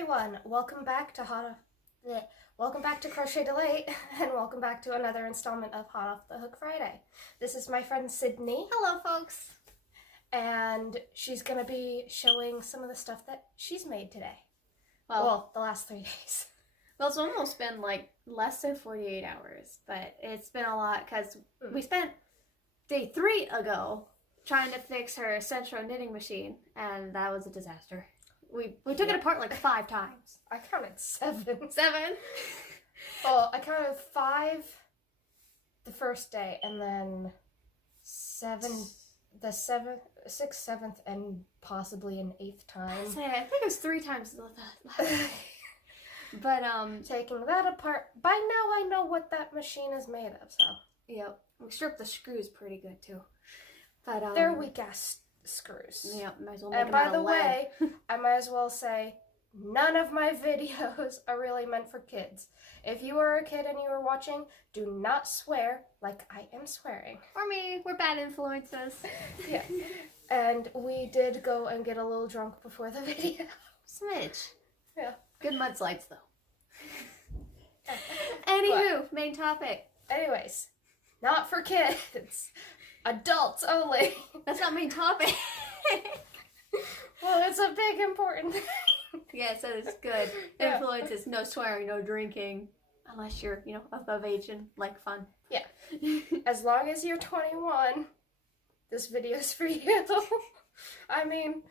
everyone, welcome back to Crochet Delight, and welcome back to another installment of Hot Off the Hook Friday. This is my friend Sydney. Hello, folks. And she's gonna be showing some of the stuff that she's made today. Well, The last 3 days. Well, it's almost been like less than 48 hours, but it's been a lot because we spent day 3 ago trying to fix her Centro knitting machine, and that was a disaster. We took it apart like 5 times. I counted 7. 7? Well, I counted 5 the first day, and then 7 the 6th, 7th, and possibly an 8th time. I think it was 3 times. But taking that apart. By now I know what that machine is made of, so. Yep. We stripped the screws pretty good too. But they're weak ass screws. Yep, might as well make and them by out the of lead. way, I might as well say none of my videos are really meant for kids. If you are a kid and you are watching, do not swear like I am swearing. Or me, we're bad influences. Yeah. And we did go and get a little drunk before the video. Smidge. Yeah. Good mudslides though. Anywho, main topic. Anyways, not for kids. Adults only. That's not main topic. Well, it's a big important thing. Yes, that is good. Yeah. Influences, no swearing, no drinking. Unless you're, above age and like fun. Yeah. As long as you're 21, this video's for you. I mean,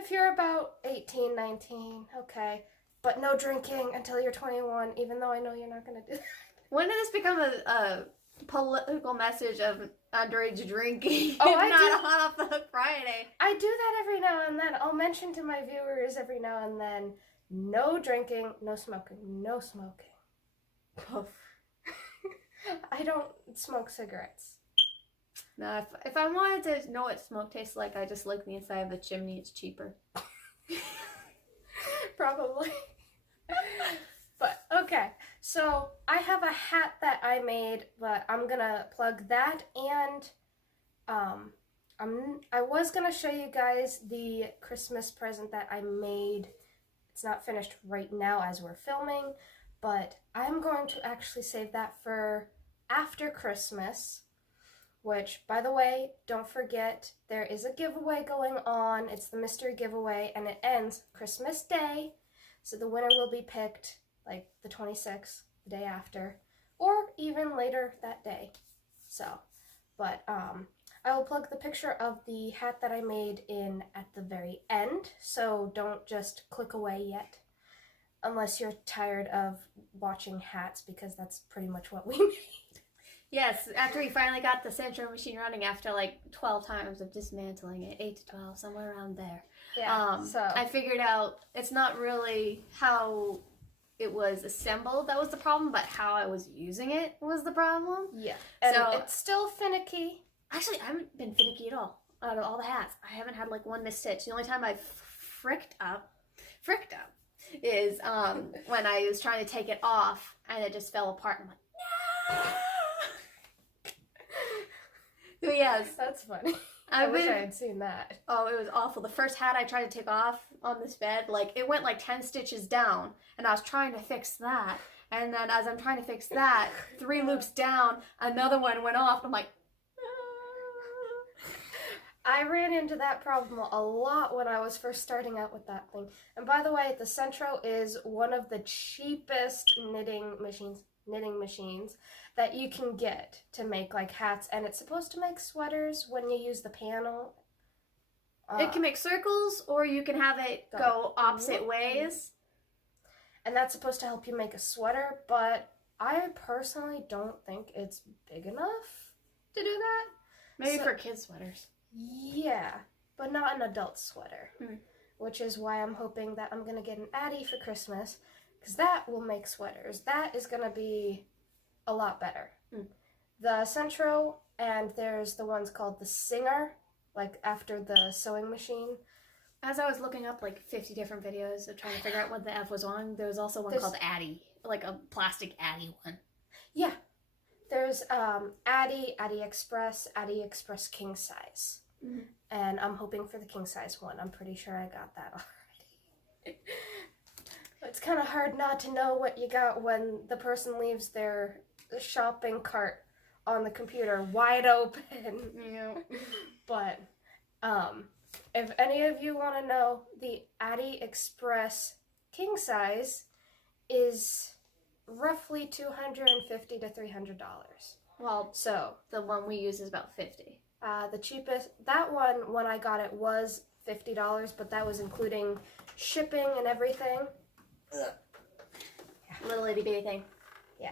if you're about 18, 19, okay. But no drinking until you're 21, even though I know you're not going to do that. When did this become a political message of underage drinking? Oh, if I not do. a Hot Off the Hook Friday. I do that every now and then. I'll mention to my viewers every now and then, no drinking, no smoking, no smoking. I don't smoke cigarettes. No, if I wanted to know what smoke tastes like, I just lick the inside of the chimney. It's cheaper. Probably. But, okay. So, I have a hat that I made, but I'm gonna plug that, and I was gonna show you guys the Christmas present that I made. It's not finished right now as we're filming, but I'm going to actually save that for after Christmas, which, by the way, don't forget, there is a giveaway going on. It's the mystery giveaway, and it ends Christmas Day, so the winner will be picked like the 26th, the day after, or even later that day. So, but I will plug the picture of the hat that I made in at the very end, so don't just click away yet, unless you're tired of watching hats, because that's pretty much what we made. Yes, after we finally got the Centro machine running after like 12 times of dismantling it, 8 to 12, somewhere around there. Yeah, so I figured out it's not really how it was assembled that was the problem, but how I was using it was the problem. yeah, and so it's still finicky. Actually, I haven't been finicky at all out of all the hats. I haven't had like one misstitch. The only time I've fricked up is when I was trying to take it off and it just fell apart. I'm like, no! But yes, That's funny. I wish I had seen that. Oh, it was awful. The first hat I tried to take off on this bed, like, it went like 10 stitches down, and I was trying to fix that. And then as I'm trying to fix that, 3 loops down, another one went off. I'm like, I ran into that problem a lot when I was first starting out with that thing. And by the way, the Centro is one of the cheapest knitting machines that you can get to make like hats, and it's supposed to make sweaters when you use the panel. It can make circles, or you can have it go opposite ways. And that's supposed to help you make a sweater, but I personally don't think it's big enough to do that. Maybe for kids' sweaters. Yeah, but not an adult sweater. Mm. Which is why I'm hoping that I'm going to get an Addie for Christmas, because that will make sweaters. That is going to be a lot better. Mm. The Centro, and there's the ones called the Singer, like after the sewing machine. As I was looking up like 50 different videos of trying to figure out what the F was on, there was also one called Addie, like a plastic Addie one. Yeah. There's Addie, Addie Express King Size. Mm-hmm. And I'm hoping for the king size one. I'm pretty sure I got that already. it's kind of hard not to know what you got when the person leaves their shopping cart on the computer wide open. Yeah. But if any of you want to know, the Addy Express king size is roughly $250 to $300. Well, So the one we use is about $50. the cheapest, that one when I got it was $50, but that was including shipping and everything. Little itty bitty thing. Yeah.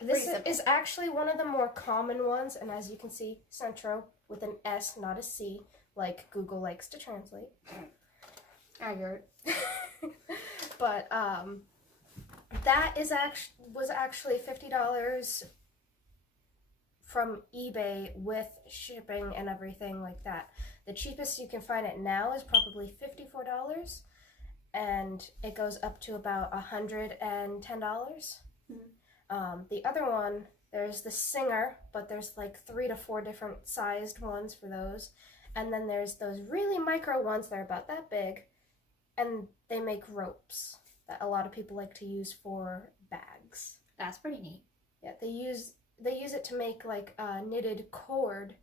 This is actually one of the more common ones, and as you can see, Centro with an S, not a C, like Google likes to translate. Accurate. But that was actually $50 from eBay with shipping and everything like that. The cheapest you can find it now is probably $54, and it goes up to about $110. The other one, there's the Singer, but there's like 3 to 4 different sized ones for those. And then there's those really micro ones that are about that big, and they make ropes that a lot of people like to use for bags. That's pretty neat. Yeah, they use it to make like knitted cord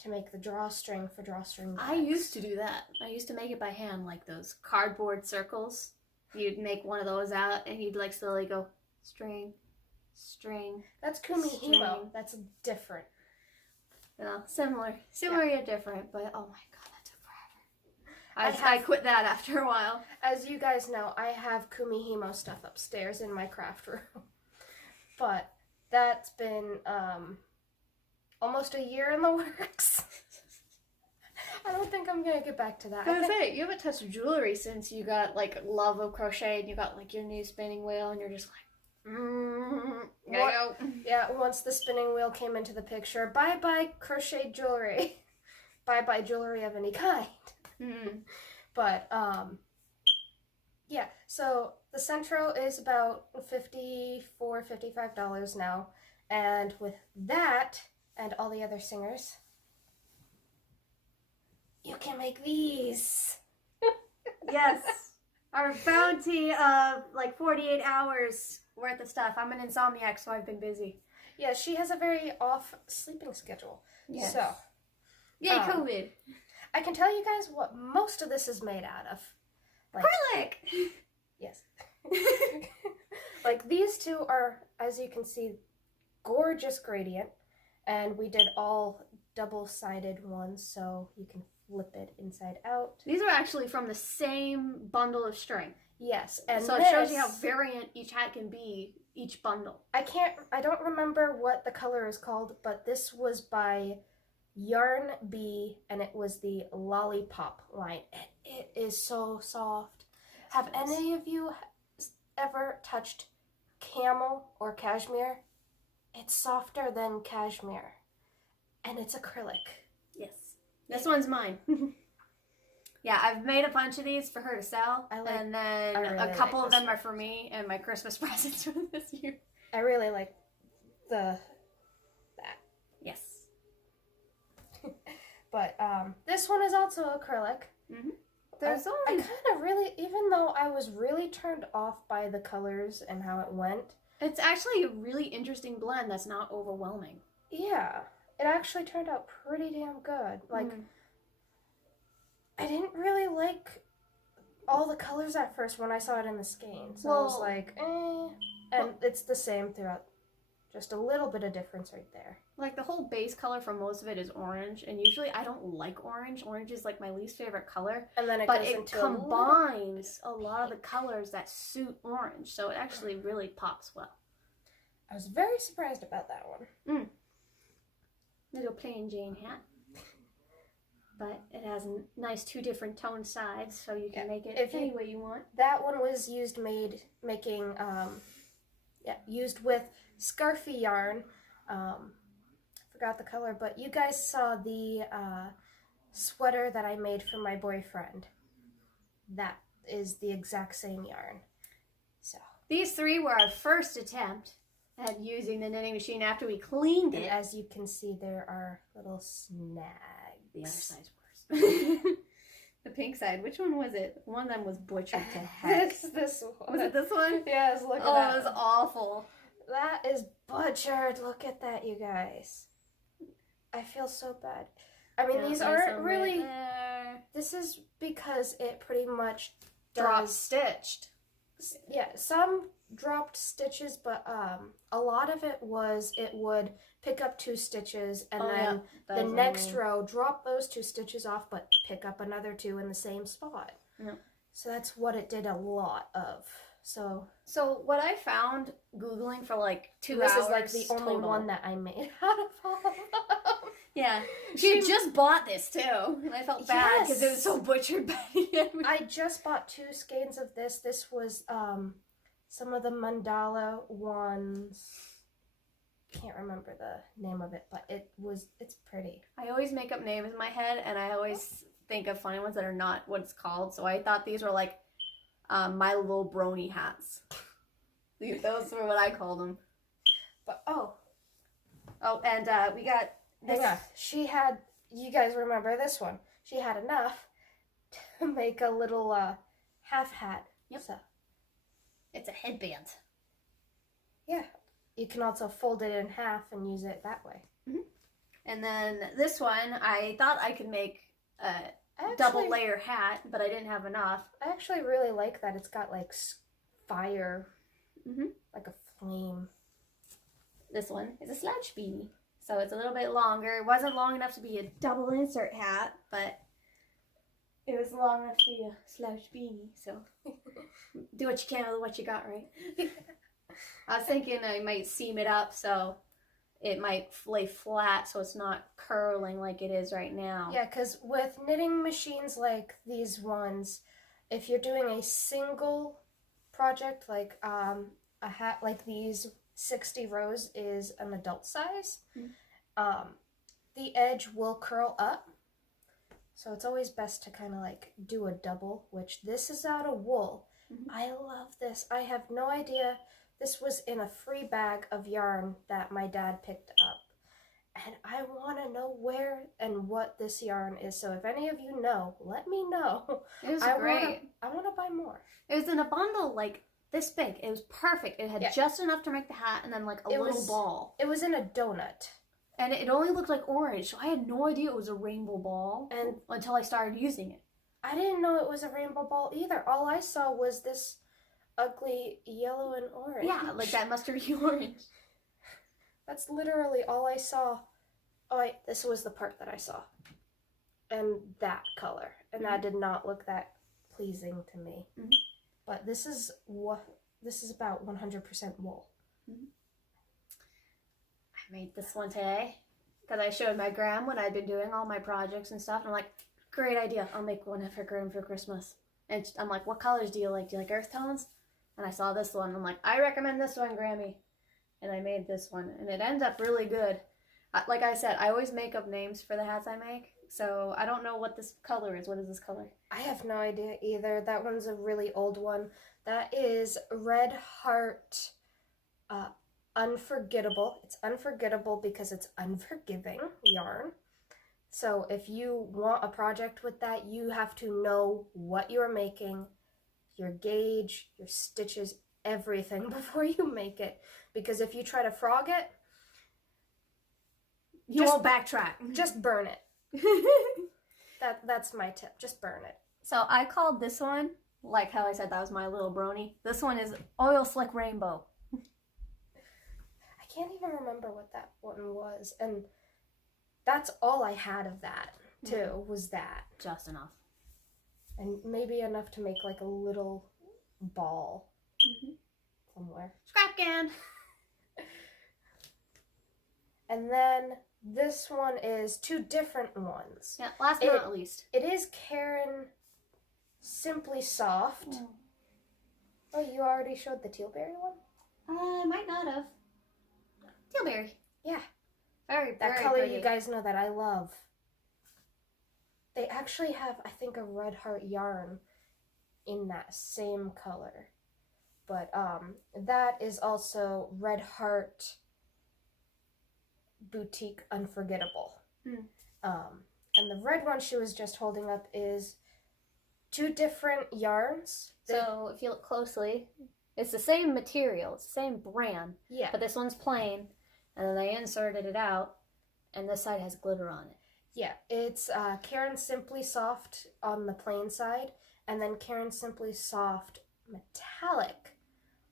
to make the drawstring for drawstring bags. I used to do that. I used to make it by hand, like those cardboard circles. You'd make one of those out, and you'd like slowly go string, string. That's kumihimo. That's different. Well, similar yet different, but oh my god, that took forever. I quit that after a while. As you guys know, I have kumihimo stuff upstairs in my craft room. But that's been almost a year in the works. I don't think I'm gonna get back to that. I was gonna say, you haven't touched jewelry since you got like love of crochet and you got like your new spinning wheel and you're just like, go. Yeah, once the spinning wheel came into the picture, bye-bye crochet jewelry. Bye-bye jewelry of any kind. But, yeah, so the Centro is about $54, $55 now. And with that, and all the other Singers, you can make these. Yes. Our bounty of like 48 hours worth of stuff. I'm an insomniac, so I've been busy. Yeah, she has a very off sleeping schedule. Yes. So, yay, COVID. I can tell you guys what most of this is made out of. Like, acrylic. Yes. Like these two are, as you can see, gorgeous gradient, and we did all double-sided ones, so you can flip it inside out. These are actually from the same bundle of string. Yes, and so it shows you how variant each hat can be, each bundle. I don't remember what the color is called, but this was by Yarn B, and it was the Lollipop line. It is so soft. Have any of you ever touched camel or cashmere? It's softer than cashmere, and it's acrylic. Yes. This one's mine. Yeah, I've made a bunch of these for her to sell, and then really a couple of them are for me and my Christmas presents for this year. I really like that. Yes. But this one is also acrylic. There's I kind of really, even though I was really turned off by the colors and how it went. It's actually a really interesting blend that's not overwhelming. Yeah, it actually turned out pretty damn good. Like, I didn't really like all the colors at first when I saw it in the skein. So I was like, eh. And it's the same throughout. Just a little bit of difference right there. Like, the whole base color for most of it is orange, and usually I don't like orange. Orange is like my least favorite color. And then it combines a lot of the colors that suit orange, so it actually really pops well. I was very surprised about that one. Little plain Jane hat. But it has a nice 2 different tone sides, so you can make it any way you want. That one was used with Scarfy yarn. Forgot the color, but you guys saw the sweater that I made for my boyfriend. That is the exact same yarn. So these 3 were our first attempt at using the knitting machine after we cleaned it. And as you can see, there are little snags. The other side's worse. The pink side. Which one was it? One of them was butchered to heck. It's this one. Was it this one? Yes, look at that. Oh, it was awful. That is butchered. Look at that, you guys. I feel so bad. I mean, these aren't really... This is because it pretty much dropped stitched. Yeah, some dropped stitches, but a lot of it would pick up 2 stitches and then the next row drop those 2 stitches off, but pick up another 2 in the same spot. Yeah. So that's what it did a lot of. So what I found Googling for like 2 hours. This is like the only one that I made out of all of them. Yeah. She just bought this too. And I felt bad because it was so butchered by the end. I just bought 2 skeins of this. This was some of the mandala ones. Can't remember the name of it, but it's pretty. I always make up names in my head and I always think of funny ones that are not what it's called. So I thought these were like my little brony hats. Those were what I called them. But and we got this. Hang on. She had, you guys remember this one? She had enough to make a little half hat. Yep. So, it's a headband. Yeah. You can also fold it in half and use it that way. Mm-hmm. And then this one, I thought I could make a double layer hat, but I didn't have enough. I actually really like that. It's got like fire, like a flame. This one is a slouch beanie. So it's a little bit longer. It wasn't long enough to be a double insert hat, but it was long enough to be a slouch beanie. So do what you can with what you got, right? I was thinking I might seam it up so it might lay flat so it's not curling like it is right now. Yeah, because with knitting machines like these ones, if you're doing a single project like a hat like these, 60 rows is an adult size. The edge will curl up, so it's always best to kind of like do a double, which this is out of wool. I love this. I have no idea. This was in a free bag of yarn that my dad picked up, and I want to know where and what this yarn is. So if any of you know, let me know. It was great. I want to buy more. It was in a bundle like this big. It was perfect. It had just enough to make the hat and then like a little ball. It was in a donut. And it only looked like orange, so I had no idea it was a rainbow ball until I started using it. I didn't know it was a rainbow ball either. All I saw was this ugly yellow and orange. Yeah, like that mustardy orange. That's literally all I saw. Oh, this was the part that I saw. And that color. And that did not look that pleasing to me. But this is about 100% wool. I made this one today because I showed my gram when I'd been doing all my projects and stuff. And I'm like, great idea. I'll make one for gram for Christmas. And I'm like, what colors do you like? Do you like earth tones? And I saw this one. I'm like, I recommend this one, Grammy. And I made this one. And it ends up really good. Like I said, I always make up names for the hats I make. So I don't know what this color is. What is this color? I have no idea either. That one's a really old one. That is Red Heart Unforgettable. It's unforgettable because it's unforgiving yarn. So if you want a project with that, you have to know what you're making, your gauge, your stitches, everything before you make it. Because if you try to frog it, you won't backtrack. Just burn it. That's my tip. Just burn it. So I called this one, like how I said that was my little brony. This one is Oil Slick Rainbow. I can't even remember what that one was. And that's all I had of that, too, was that. Just enough. And maybe enough to make like a little ball somewhere. Scrap can! And then this one is 2 different ones. Yeah, last but not least. It is Karen Simply Soft. Oh, you already showed the tealberry one? I might not have. Tealberry. Yeah. Very color pretty. you guys know that I love. They actually have, I think, a Red Heart yarn in that same color. But that is also Red Heart Boutique Unforgettable. And the red one she was just holding up is 2 different yarns. So if you look closely, it's the same material, it's the same brand. Yeah. But this one's plain, and then they inserted it out, and this side has glitter on it. Yeah, it's Karen Simply Soft on the plain side, and then Karen Simply Soft Metallic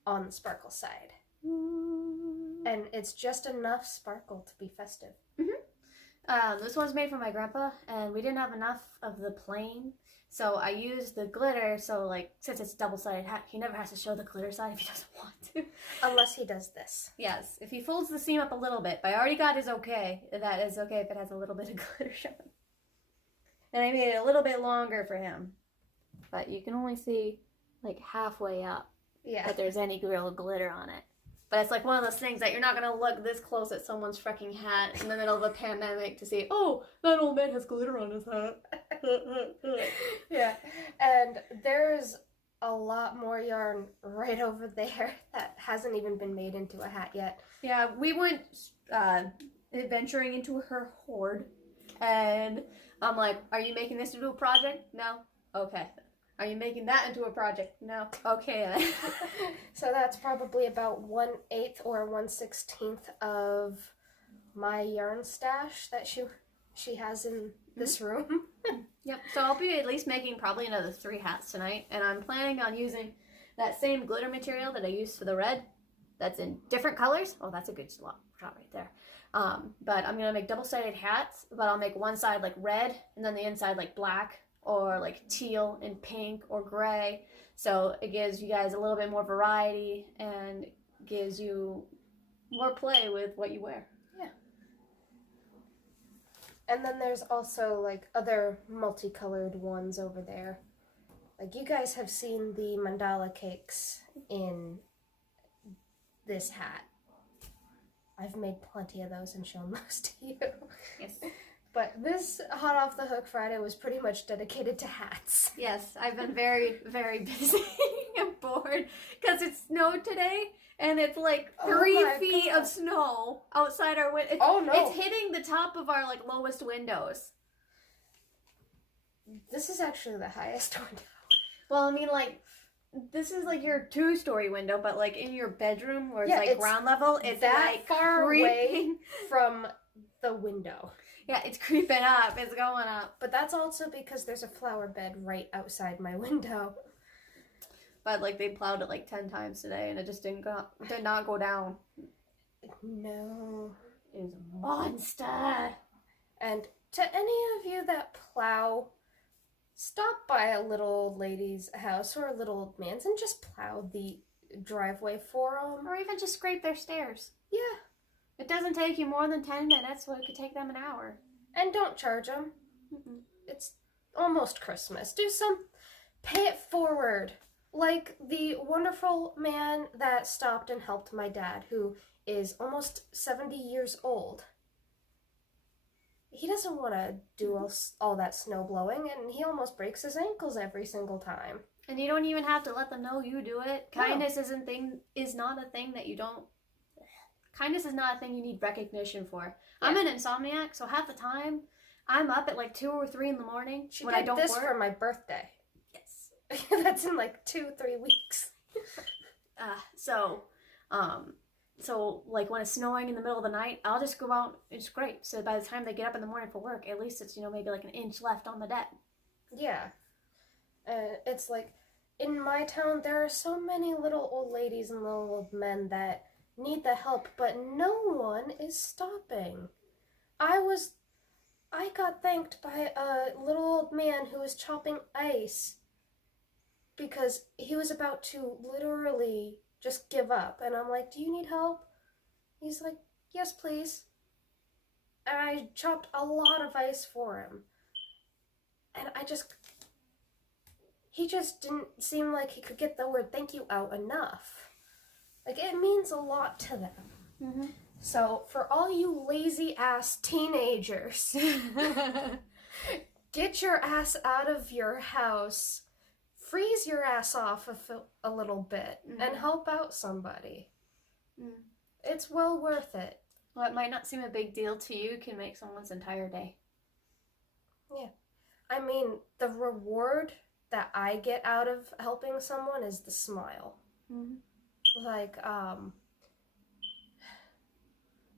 on the sparkle side. And it's just enough sparkle to be festive. This one's made for my grandpa, and we didn't have enough of the plain, so I used the glitter. So, like, since it's a double-sided hat, he never has to show the glitter side if he doesn't want to. Unless he does this. Yes, if he folds the seam up a little bit, but I already got his okay. That is okay if it has a little bit of glitter showing. And I made it a little bit longer for him, but you can only see like halfway up that there's any real glitter on it. But it's like one of those things that you're not going to look this close at someone's freaking hat in the middle of a pandemic to see, oh, that old man has glitter on his hat. Yeah, and there's a lot more yarn right over there that hasn't even been made into a hat yet. Yeah, we went adventuring into her hoard, and I'm like, are you making this into a project? No? Okay. Are you making that into a project? No. Okay then. So that's probably about 1/8 or 1/16 of my yarn stash that she has in this room. Yep. So I'll be at least making probably another 3 hats tonight, and I'm planning on using that same glitter material that I used for the red. That's in different colors. Oh, that's a good shot right there. But I'm gonna make double-sided hats, but I'll make one side like red, and then the inside like black, or like teal and pink or gray, so it gives you guys a little bit more variety and gives you more play with what you wear. Yeah. And then there's also like other multicolored ones over there. Like you guys have seen the mandala cakes in this hat. I've made plenty of those and shown those to you. Yes. But this Hot Off the Hook Friday was pretty much dedicated to hats. Yes, I've been very, very busy and bored because it snowed today, and it's like 3 feet of snow outside our window. Oh no! It's hitting the top of our like lowest windows. This is actually the highest window. Well, I mean, like, this is like your 2-story window, but like in your bedroom where it's like ground level, it's that like far creeping away from the window. Yeah, it's creeping up. It's going up. But that's also because there's a flower bed right outside my window. But like they plowed it like 10 times today, and it just did not go down. No, it was a monster. And to any of you that plow, stop by a little old lady's house or a little old man's and just plow the driveway for them, or even just scrape their stairs. Yeah. It doesn't take you more than 10 minutes, so it could take them an hour. And don't charge them. It's almost Christmas. Pay it forward. Like the wonderful man that stopped and helped my dad, who is almost 70 years old. He doesn't want to do all that snow blowing, and he almost breaks his ankles every single time. And you don't even have to let them know you do it. No. Kindness is not a thing that you don't... Kindness is not a thing you need recognition for. Yeah. I'm an insomniac, so half the time I'm up at like 2 or 3 in the morning when I don't work. This for my birthday. Yes. That's in like 2-3 weeks. So like when it's snowing in the middle of the night, I'll just go out and scrape. So by the time they get up in the morning for work, at least it's, maybe like an inch left on the deck. Yeah. It's like, in my town, there are so many little old ladies and little old men that need the help, but no one is stopping. I got thanked by a little old man who was chopping ice because he was about to literally just give up. And I'm like, do you need help? He's like, yes, please. And I chopped a lot of ice for him. And he just didn't seem like he could get the word thank you out enough. Like, it means a lot to them. Mm-hmm. So, for all you lazy-ass teenagers, get your ass out of your house, freeze your ass off a little bit, and help out somebody. It's well worth it. Well, it might not seem a big deal to you, can make someone's entire day. Yeah. I mean, the reward that I get out of helping someone is the smile. Like,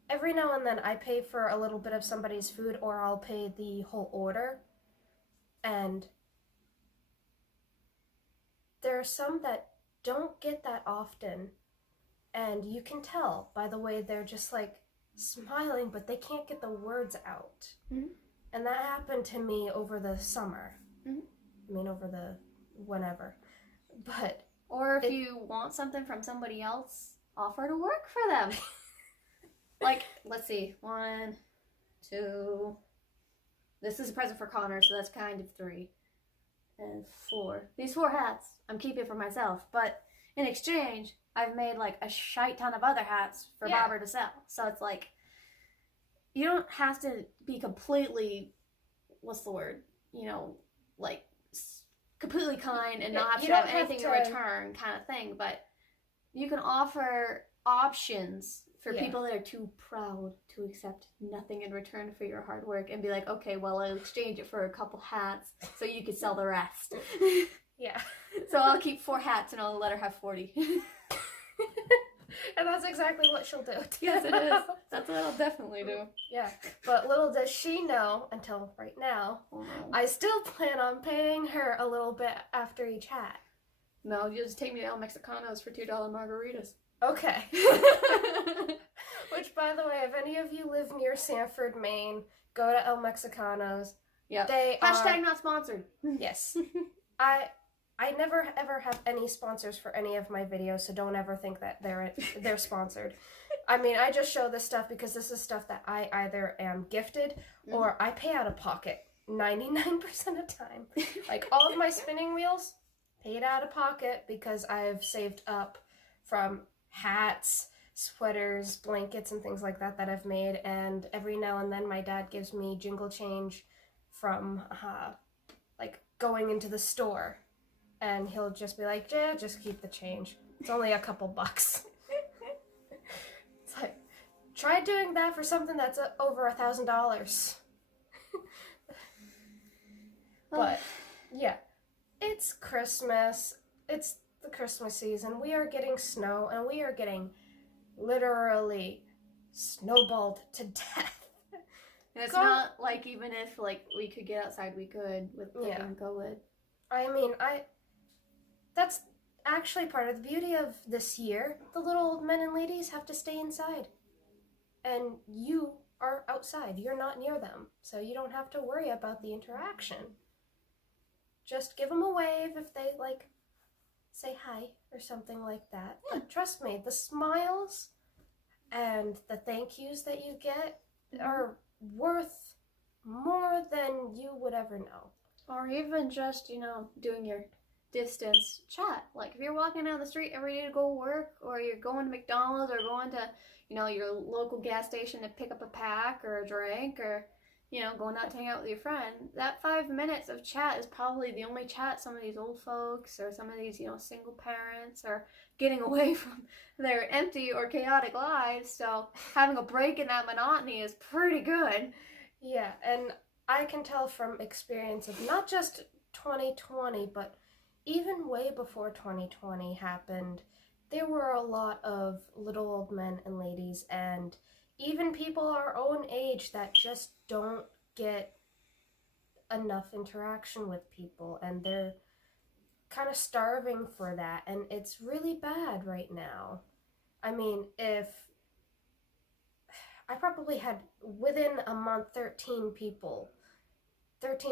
every now and then I pay for a little bit of somebody's food, or I'll pay the whole order. And there are some that don't get that often. And you can tell by the way they're just like smiling, but they can't get the words out. And that happened to me over the summer. I mean, over the whenever. But or if you want something from somebody else, offer to work for them. Like, let's see, 1, 2. This is a present for Connor, so that's kind of 3 and 4. These 4 hats I'm keeping for myself, but in exchange, I've made like a shite ton of other hats for Barbara to sell. So it's like, you don't have to be completely, what's the word? You know, like completely kind and not have anything in return kind of thing. But you can offer options for people that are too proud to accept nothing in return for your hard work and be like, okay, well, I'll exchange it for a couple hats so you can sell the rest. Yeah. So I'll keep 4 hats and I'll let her have 40. And that's exactly what she'll do. Yes, it is. That's what I'll definitely do. Yeah. But little does she know, until right now, I still plan on paying her a little bit after each hat. No, you just take me to El Mexicanos for $2 margaritas. Okay. Which, by the way, if any of you live near Sanford, Maine, go to El Mexicanos. Yeah. Hashtag not sponsored. Yes. I never ever have any sponsors for any of my videos, so don't ever think that they're sponsored. I mean, I just show this stuff because this is stuff that I either am gifted or I pay out of pocket 99% of the time. Like, all of my spinning wheels, paid out of pocket because I've saved up from hats, sweaters, blankets, and things like that I've made. And every now and then my dad gives me jingle change from like going into the store. And he'll just be like, yeah, just keep the change. It's only a couple bucks. It's like, try doing that for something that's over $1,000. But, yeah. It's Christmas. It's the Christmas season. We are getting snow, and we are getting literally snowballed to death. And it's not like, even if like we could get outside, we could with COVID. I mean, that's actually part of the beauty of this year. The little old men and ladies have to stay inside. And you are outside. You're not near them. So you don't have to worry about the interaction. Just give them a wave if they, like, say hi or something like that. But trust me, the smiles and the thank yous that you get are worth more than you would ever know. Or even just, doing your distance chat. Like, if you're walking down the street and ready to go work, or you're going to McDonald's, or going to, your local gas station to pick up a pack or a drink, or, going out to hang out with your friend, that 5 minutes of chat is probably the only chat some of these old folks or some of these, single parents are getting away from their empty or chaotic lives. So having a break in that monotony is pretty good. Yeah, and I can tell from experience of not just 2020, but even way before 2020 happened, there were a lot of little old men and ladies, and even people our own age that just don't get enough interaction with people, and they're kind of starving for that, and it's really bad right now. I mean, if I probably had, within a month, 13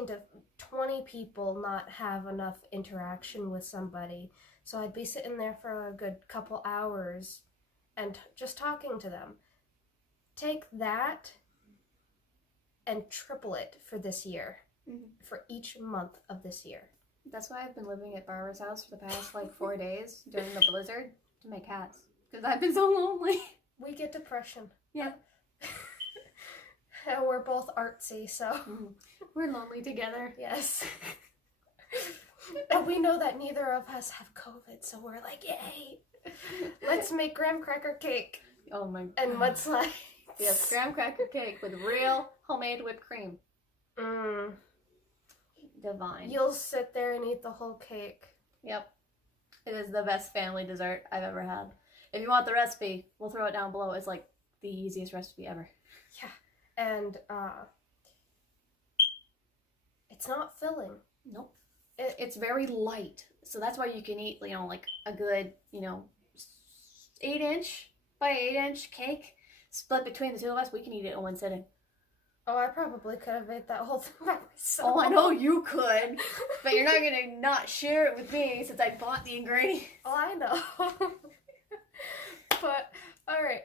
to 20 people not have enough interaction with somebody. So I'd be sitting there for a good couple hours and just talking to them. Take that and triple it for this year, for each month of this year. That's why I've been living at Barbara's house for the past 4 days during the blizzard to make hats. Because I've been so lonely. We get depression. Yeah. And we're both artsy, so we're lonely together. Yes. And we know that neither of us have COVID, so we're like, yay! Let's make graham cracker cake. Oh my god. And mudslides. Yes, graham cracker cake with real homemade whipped cream. divine. You'll sit there and eat the whole cake. Yep. It is the best family dessert I've ever had. If you want the recipe, we'll throw it down below. It's like the easiest recipe ever. Yeah. And it's not filling. Nope. It's very light. So that's why you can eat, you know, like a good, you know, 8-inch by 8-inch cake split between the two of us. We can eat it in one sitting. Oh, I probably could have ate that whole thing by myself. Oh, I know you could, but you're not going to not share it with me since I bought the ingredients. Oh, I know. But, alright.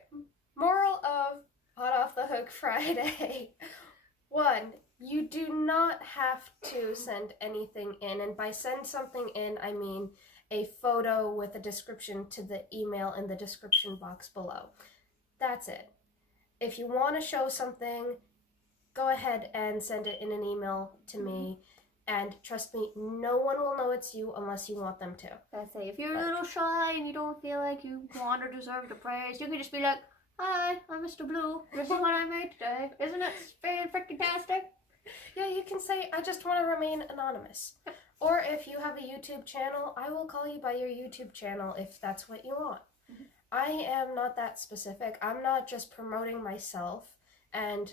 Moral of Hot Off the Hook Friday. 1, you do not have to send anything in. And by send something in, I mean a photo with a description to the email in the description box below. That's it. If you want to show something, go ahead and send it in an email to me. And trust me, no one will know it's you unless you want them to. I say, if you're a little shy and you don't feel like you want or deserve the praise, you can just be like, "Hi, I'm Mr. Blue. This is what I made today. Isn't it fan-freaking-tastic?" Yeah, you can say, "I just want to remain anonymous." Or if you have a YouTube channel, I will call you by your YouTube channel if that's what you want. I am not that specific. I'm not just promoting myself and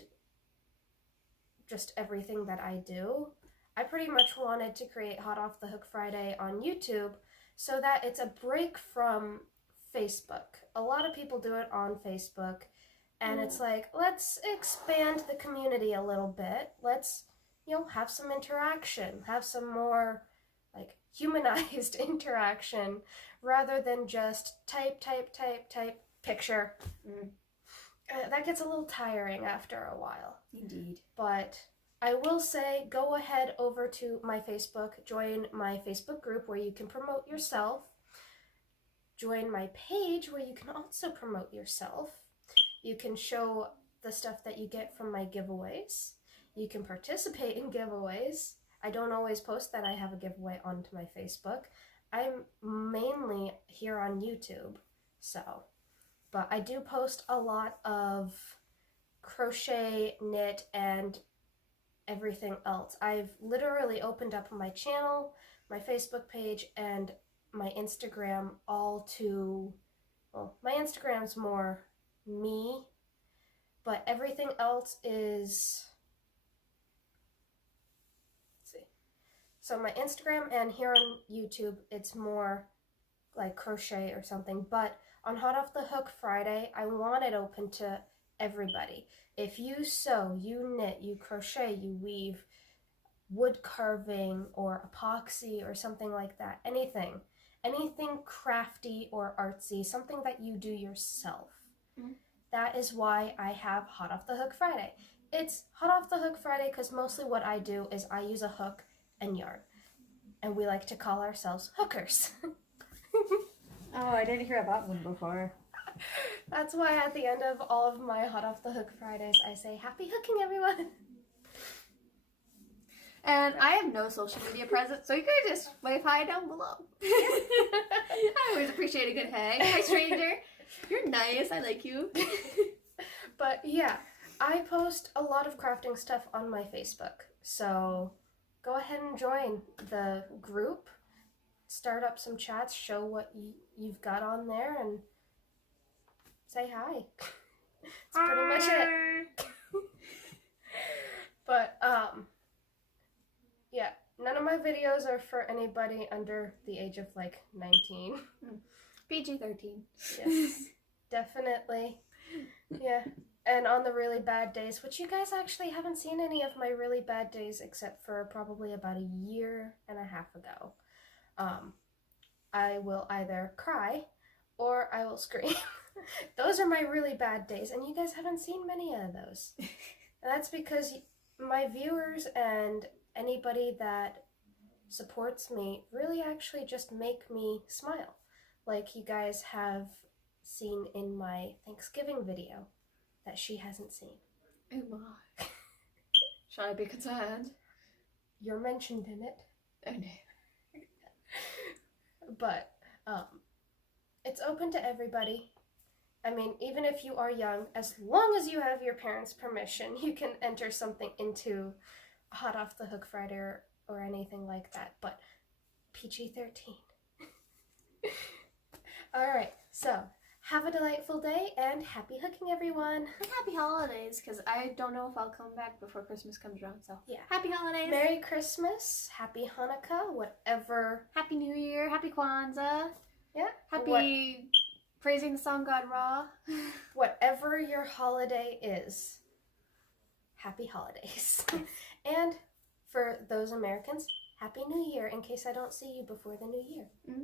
just everything that I do. I pretty much wanted to create Hot Off the Hook Friday on YouTube so that it's a break from Facebook. A lot of people do it on Facebook, and it's like, let's expand the community a little bit. Let's, you know, have some interaction, have some more, like, humanized interaction rather than just type, picture. That gets a little tiring after a while. Indeed. But I will say, go ahead over to my Facebook, join my Facebook group where you can promote yourself, join my page where you can also promote yourself. You can show the stuff that you get from my giveaways. You can participate in giveaways. I don't always post that I have a giveaway onto my Facebook. I'm mainly here on YouTube, so. But I do post a lot of crochet, knit, and everything else. I've literally opened up my channel, my Facebook page, and my Instagram all to, well, my Instagram's more me, but everything else is, let's see. So my Instagram and here on YouTube, it's more like crochet or something, but on Hot Off the Hook Friday, I want it open to everybody. If you sew, you knit, you crochet, you weave, wood carving or epoxy or something like that, anything crafty or artsy, something that you do yourself. That is why I have Hot Off the Hook Friday. It's Hot Off the Hook Friday because mostly what I do is I use a hook and yarn, and we like to call ourselves hookers. Oh, I didn't hear about one before. That's why at the end of all of my Hot Off the Hook Fridays, I say, "Happy hooking, everyone!" And I have no social media presence, so you can just wave hi down below. I always appreciate a good hey. Hi, stranger. You're nice. I like you. But yeah, I post a lot of crafting stuff on my Facebook, so go ahead and join the group. Start up some chats, show what you've got on there, and say hi. That's pretty much it. But, yeah, none of my videos are for anybody under the age of, like, 19. PG-13. Yes, definitely. Yeah, and on the really bad days, which you guys actually haven't seen any of my really bad days except for probably about a year and a half ago. I will either cry or I will scream. Those are my really bad days, and you guys haven't seen many of those. And that's because my viewers and anybody that supports me really actually just make me smile, like you guys have seen in my Thanksgiving video that she hasn't seen. Oh my. Should I be concerned? You're mentioned in it. Oh no. But it's open to everybody. I mean, even if you are young, as long as you have your parents' permission, you can enter something into Hot Off the Hook Friday or anything like that, but PG-13. All right, so have a delightful day and happy hooking, everyone. And happy holidays, because I don't know if I'll come back before Christmas comes around, so yeah. Happy holidays. Merry Christmas, happy Hanukkah, whatever. Happy New Year, happy Kwanzaa. Yeah. Happy praising the song God Ra. Whatever your holiday is, happy holidays. And for those Americans, Happy New Year, in case I don't see you before the new year. Mm-hmm.